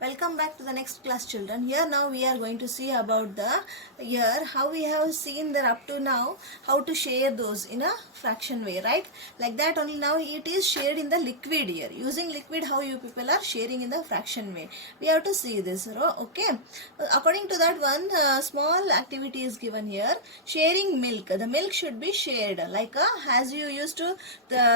Welcome back to the next class, children. Here now we are going to see about the how we have seen that up to now how to share those in a fraction way, right? Like that only now it is shared in the liquid here. Using liquid, how you people are sharing in the fraction way. We have to see this, okay? According to that one, small activity is given here. Sharing milk. The milk should be shared like as you used to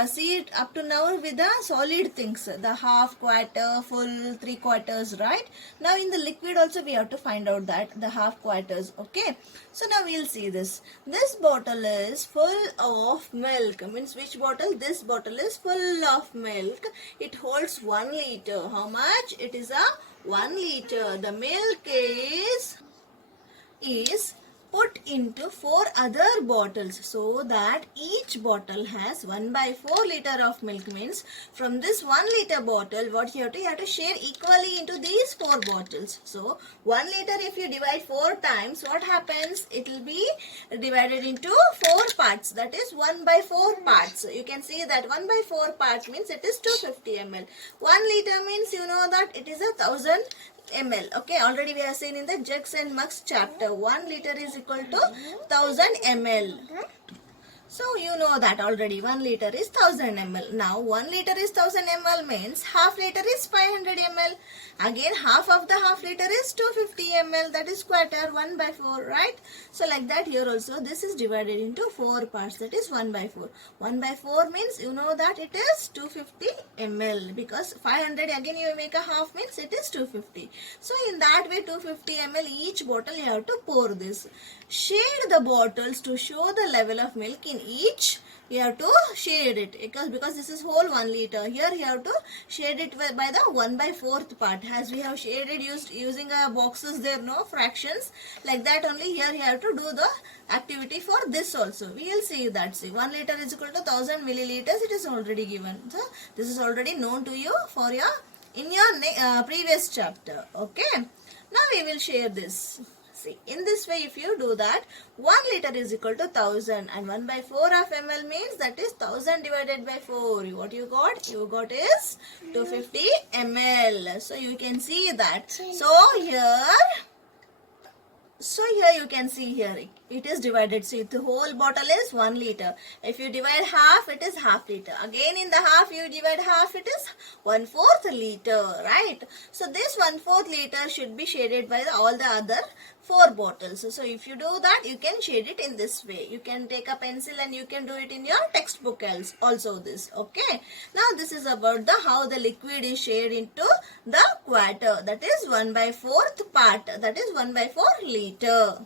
see it up to now with the solid things, the half, quarter, full, three quarters, right? Now in the liquid also we have to find out that the half quarters, okay? So now we'll see this. This bottle is full of milk. Means which bottle? This bottle is full of milk. It holds 1 liter. How much? It is a 1 liter. The milk is put into 4 other bottles so that each bottle has 1 by 4 liter of milk. Means from this 1 liter bottle, what you have to share equally into these 4 bottles. So 1 liter, if you divide 4 times, what happens? It will be divided into 4 parts, that is 1 by 4 parts. You can see that 1 by 4 parts means it is 250 ml. 1 liter means you know that it is 1000 ml. Okay, already we have seen in the jugs and mugs chapter. 1 liter is equal to 1000 ml. So you know that already 1 liter is 1000 ml. Now 1 liter is 1000 ml means half liter is 500 ml. Again half of the half liter is 250 ml, that is quarter, 1 by 4, right? So like that here also this is divided into 4 parts, that is 1 by 4. 1 by 4 means you know that it is 250 ml because 500 again you make a half means it is 250. So in that way 250 ml each bottle you have to pour this. Shade the bottles to show the level of milk in each. You have to shade it because this is whole 1 liter. Here you have to shade it by the 1 by 4th part, as we have shaded using boxes there, no fractions. Like that only here you have to do the activity for this also. We will see that. See, 1 liter is equal to 1000 milliliters. It is already given. So this is already known to you for your in your previous chapter. Okay. Now we will share this. See, in this way if you do that, 1 liter is equal to 1000 and 1 by 4 of ml means that is 1000 divided by 4. What you got? You got is 250 ml. So you can see that. So here you can see here it is divided. See, the whole bottle is 1 liter. If you divide half, it is half liter. Again in the half you divide half, it is 1/4 liter, right? So this 1/4 liter should be shaded by all the other 4 bottles. So if you do that, you can shade it in this way. You can take a pencil and you can do it in your textbook also this. Okay. Now this is about the how the liquid is shaded into the quarter. That is 1 by 4th part. That is 1 by 4 liter.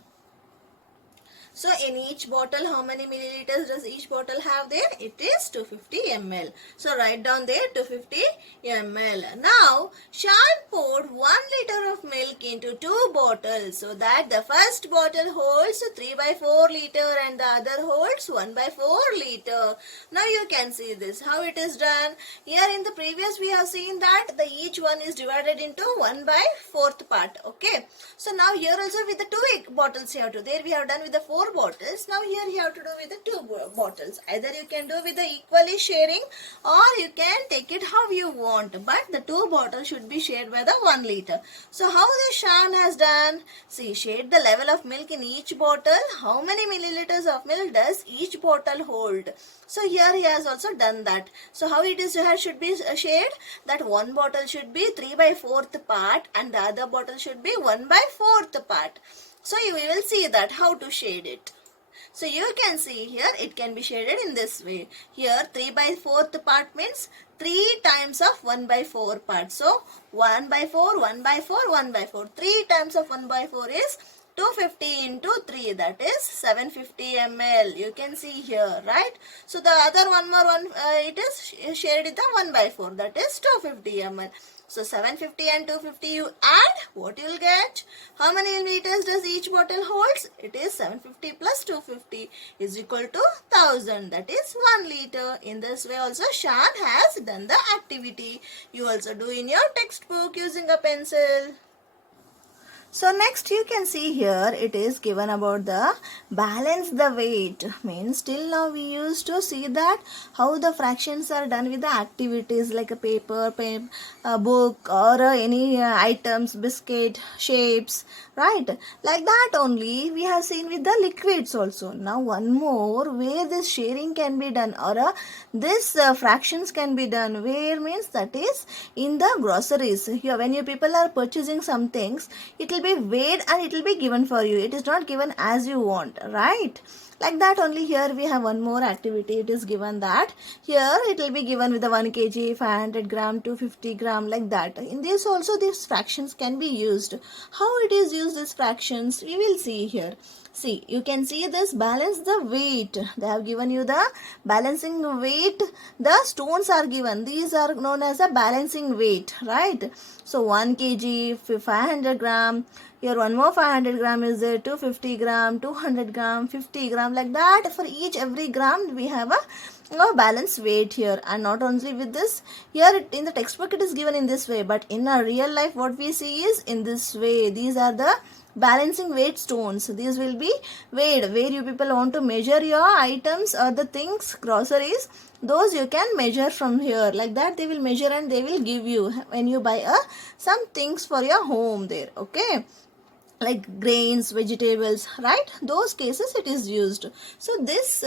So in each bottle, how many milliliters does each bottle have there? It is 250 ml. So write down there 250 ml. Now Shan poured 1 liter of milk into 2 bottles so that the first bottle holds 3 by 4 liter and the other holds 1 by 4 liter. Now you can see this, how it is done. Here in the previous we have seen that the each one is divided into 1 by 4th part. Okay. So now here also with the 2 bottles you have to. There we have done with the 4 bottles. Now here you have to do with the 2 bottles. Either you can do with the equally sharing or you can take it how you want. But the 2 bottles should be shared by the 1 liter. So how the Shan has done? See, shade the level of milk in each bottle. How many milliliters of milk does each bottle hold? So here he has also done that. So how it is here should be shared? That one bottle should be 3 by 4th part and the other bottle should be 1 by 4th part. So you will see that how to shade it. So you can see here it can be shaded in this way. Here 3 by 4th part means 3 times of 1 by 4 part. So 1 by 4, 1 by 4, 1 by 4. 3 times of 1 by 4 is 250 into 3, that is 750 ml. You can see here, right? So the other one it is shaded in the 1 by 4, that is 250 ml. So 750 and 250 you add, what you will get? How many milliliters does each bottle holds? It is 750 plus 250 is equal to 1000, that is 1 liter. In this way also Shan has done the activity. You also do in your textbook using a pencil. So next you can see here it is given about the balance the weight. Means till now we used to see that how the fractions are done with the activities like a paper, pen, a book or any items, biscuit, shapes, right? Like that only we have seen with the liquids also. Now one more where this sharing can be done or this fractions can be done, where means that is in the groceries. Here when you people are purchasing some things, it will be weighed and it will be given for you. It is not given as you want, right? Like that only here we have one more activity. It is given that here it will be given with the 1 kg, 500 gram, 250 gram, like that. In this also these fractions can be used. How it is used, these fractions we will see here. See, you can see this balance the weight. They have given you the balancing weight. The stones are given. These are known as the balancing weight, right? So 1 kg, 500 gram. Here one more 500 gram is there, 250 gram, 200 gram, 50 gram, like that. For each every gram we have a balance weight here. And not only with this, here in the textbook it is given in this way, but in our real life what we see is in this way. These are the balancing weight stones. These will be weighed, where you people want to measure your items or the things, groceries, those you can measure from here. Like that they will measure and they will give you when you buy some things for your home there, okay? Like grains, vegetables, right? Those cases it is used. So this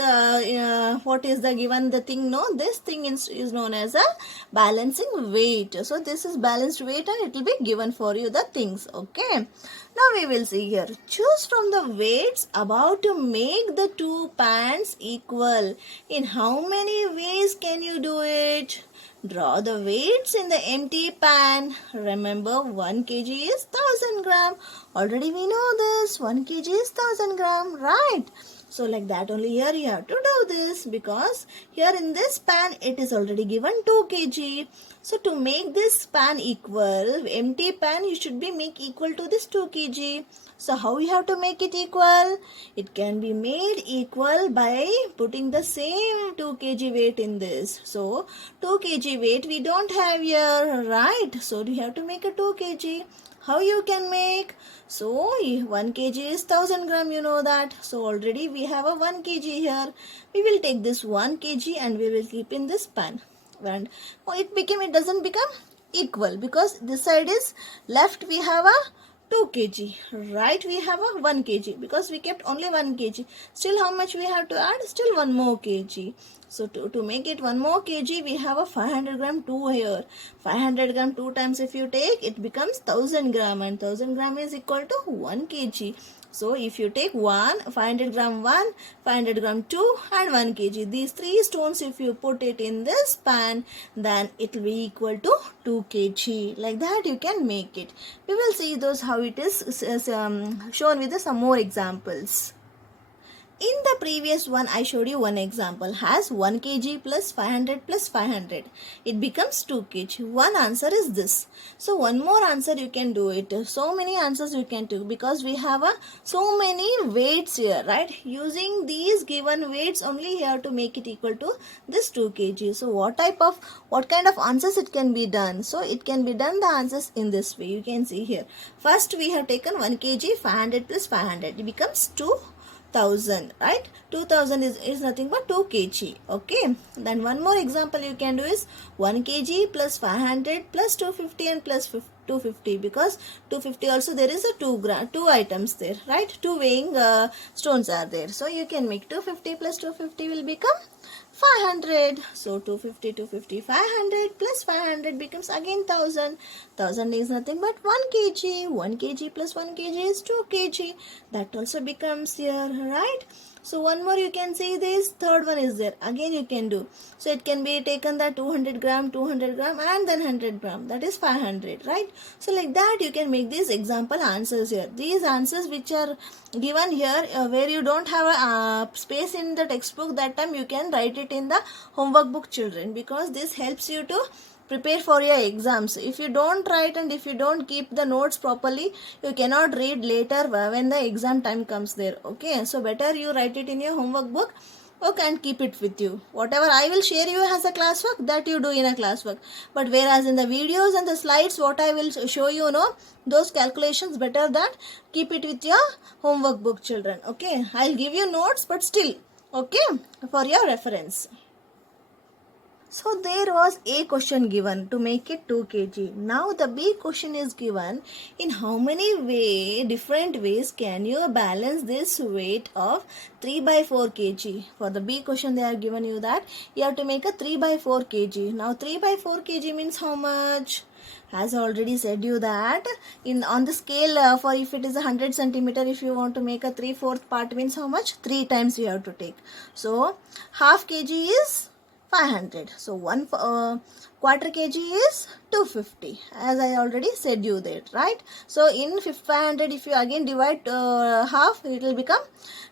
what is the given the thing? No, this thing is known as a balancing weight. So this is balanced weight and it will be given for you the things, okay? Now we will see here. Choose from the weights about to make the two pans equal. In how many ways can you do it? Draw the weights in the empty pan. Remember 1 kg is 1000 gram. Already we know this. 1 kg is 1000 gram, right? So like that only here you have to do this, because here in this pan it is already given 2 kg. So to make this pan equal, empty pan you should be make equal to this 2 kg. So how you have to make it equal? It can be made equal by putting the same 2 kg weight in this. So 2 kg weight we don't have here, right? So we have to make a 2 kg. How you can make? So 1 kg is 1000 gram, you know that. So already we have a 1 kg here. We will take this 1 kg and we will keep in this pan. And it doesn't become equal, because this side is left we have a 2 kg, right? We have a 1 kg because we kept only 1 kg. Still how much we have to add? Still 1 more kg. So to make it 1 more kg, we have a 500 gram 2 here. 500 gram 2 times if you take, it becomes 1000 gram, and 1000 gram is equal to 1 kg. So if you take 500 gram 1, 500 gram 2 and 1 kg. These three stones if you put it in this pan, then it will be equal to 2 kg. Like that you can make it. We will see those how it is shown with some more examples. In the previous one, I showed you one example has 1 kg plus 500 plus 500. It becomes 2 kg. One answer is this. So one more answer you can do it. So many answers you can do, because we have so many weights here, right? Using these given weights only here to make it equal to this 2 kg. So what kind of answers it can be done? So it can be done the answers in this way. You can see here. First we have taken 1 kg 500 plus 500. It becomes 2000, right? 2000 is nothing but 2 kg, okay? Then one more example you can do is 1 kg plus 500 plus 250 and plus 250, because 250 also there is a 2 items there, right? 2 weighing stones are there. So you can make 250 plus 250 will become 500. So 250, 500 plus 500 becomes again 1000. 1000 is nothing but 1 kg. 1 kg plus 1 kg is 2 kg. That also becomes here, right? So one more you can see this. Third one is there. Again you can do. So it can be taken that 200 gram and then 100 gram. That is 500, right? So like that you can make these example answers here. These answers which are given here where you don't have a space in the textbook, that time you can write it in the homework book, children, because this helps you to prepare for your exams. If you don't write and if you don't keep the notes properly, you cannot read later when the exam time comes there, okay? So better you write it in your homework book. Okay, and keep it with you. Whatever I will share you as a classwork, that you do in a classwork. But whereas in the videos and the slides, what I will show you, those calculations, better that keep it with your homework book, children. Okay, I'll give you notes, but still, okay, for your reference. So there was a question given to make it 2 kg. Now the B question is given, in how many different ways can you balance this weight of 3 by 4 kg? For the B question they have given you that you have to make a 3 by 4 kg. Now 3 by 4 kg means how much? As I already said you that on the scale for if it is 100 centimeter, if you want to make a 3/4 part means how much? 3 times you have to take. So half kg is 500. So one quarter kg is 250, as I already said you that, right? So in 500, if you again divide half, it will become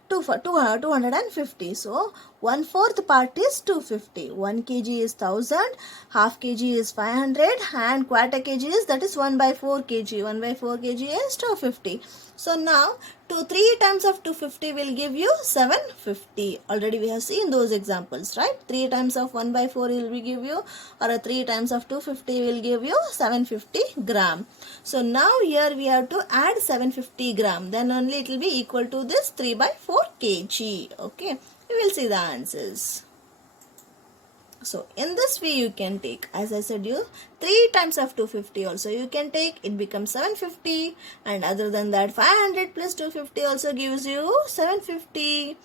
250. So 1/4 part is 250. 1 kg is 1000, half kg is 500, and quarter kg is, that is 1/4 kg. 1/4 kg is 250. So now 3 times of 250 will give you 750. Already we have seen those examples, right? 3 times of 1/4 will give you, or 3 times of 250 will give you 750 gram. So now here we have to add 750 gram. Then only it will be equal to this 3/4 kg. Okay, we will see the answers. So in this way you can take, as I said you, 3 times of 250 also you can take, it becomes 750, and other than that 500 plus 250 also gives you 750,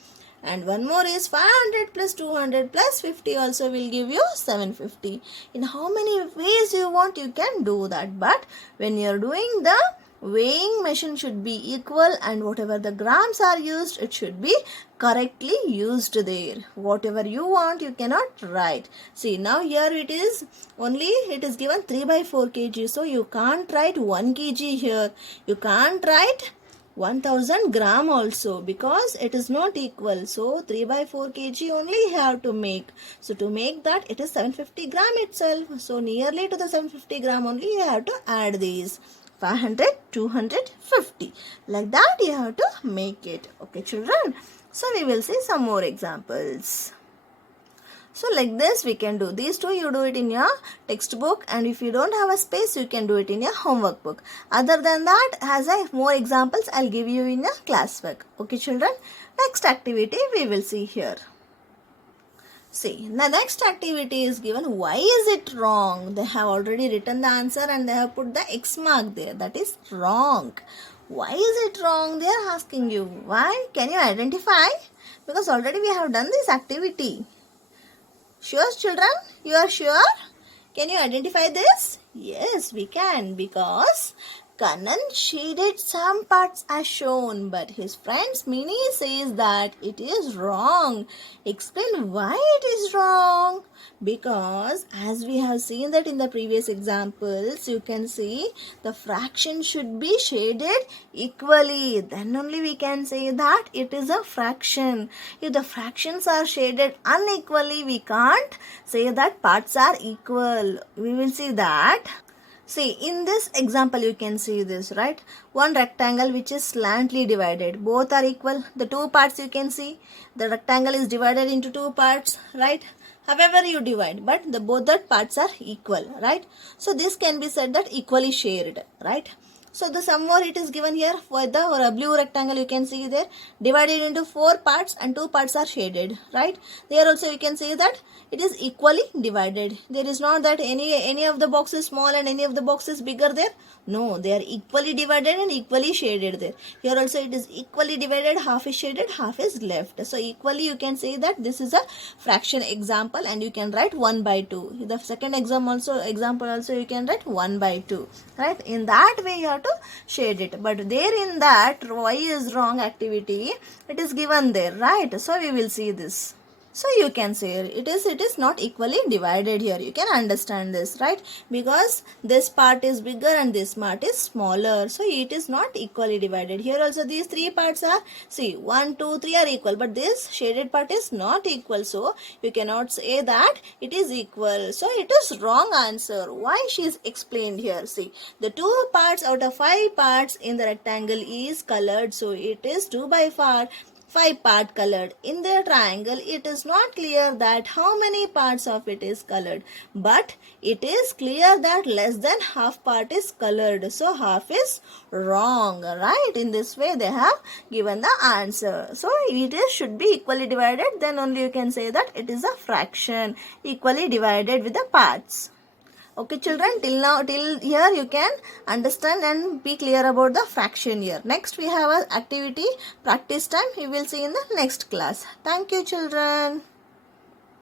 and one more is 500 plus 200 plus 50 also will give you 750. In how many ways you want, you can do that, but when you are doing the weighing machine should be equal, and whatever the grams are used, it should be correctly used there. Whatever you want, you cannot write. See, now here it is given 3/4 kg, so you can't write 1 kg here. You can't write 1000 gram also, because it is not equal. So 3/4 kg only you have to make. So to make that, it is 750 gram itself. So nearly to the 750 gram only you have to add these 500, 250. Like that you have to make it. Okay, children. So we will see some more examples. So like this we can do. These two you do it in your textbook, and if you don't have a space, you can do it in your homework book. Other than that, as I have more examples, I'll give you in your classwork. Okay, children. Next activity we will see here. See, the next activity is given, why is it wrong? They have already written the answer and they have put the X mark there. That is wrong. Why is it wrong? They are asking you. Why? Can you identify? Because already we have done this activity. Sure, children? You are sure? Can you identify this? Yes, we can, because Kannan shaded some parts as shown, but his friend Minnie says that it is wrong. Explain why it is wrong. Because as we have seen that in the previous examples, you can see the fraction should be shaded equally. Then only we can say that it is a fraction. If the fractions are shaded unequally, we can't say that parts are equal. We will see that. See, in this example you can see this, right? One rectangle which is slantly divided. Both are equal. The two parts you can see. The rectangle is divided into two parts, right? However you divide, but both the parts are equal, right? So this can be said that equally shared, right? So the sum more it is given here for the blue rectangle, you can see there, divided into 4 parts and 2 parts are shaded, right? There also you can see that it is equally divided. There is not that any of the box is small and any of the box is bigger there. No, they are equally divided and equally shaded there. Here also it is equally divided, half is shaded, half is left. So equally you can say that this is a fraction example, and you can write 1/2. The second example also you can write 1/2, right? In that way you have to shade it. But there in that why is wrong activity, it is given there, right? So we will see this. So you can say it is not equally divided here. You can understand this, right? Because this part is bigger and this part is smaller. So it is not equally divided. Here also these 3 parts are, see, 1, 2, 3 are equal. But this shaded part is not equal. So you cannot say that it is equal. So it is wrong answer. Why she is explained here. See, the 2 parts out of 5 parts in the rectangle is colored. So it is 2/5. 5-part colored. In the triangle, it is not clear that how many parts of it is colored, but it is clear that less than half part is colored. So half is wrong, right? In this way, they have given the answer. So should be equally divided. Then only you can say that it is a fraction equally divided with the parts. Okay children, till here you can understand and be clear about the fraction here. Next we have an activity practice time. We will see in the next class. Thank you children.